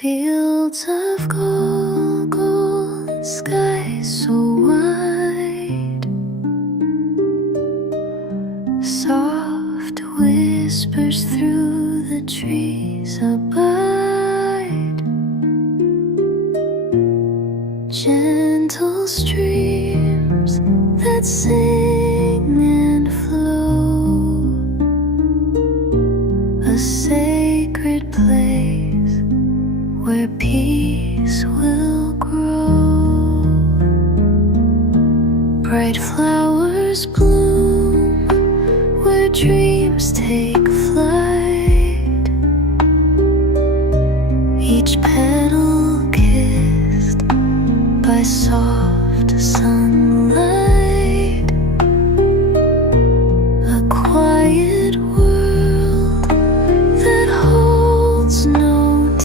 Fields of gold, gold, sky so wide. Soft whispers through the trees abide. Gentle streams that sing and flow. A sacred place where peace will grow. Bright flowers bloom where dreams take flight. Each petal kissed by soft sunlight.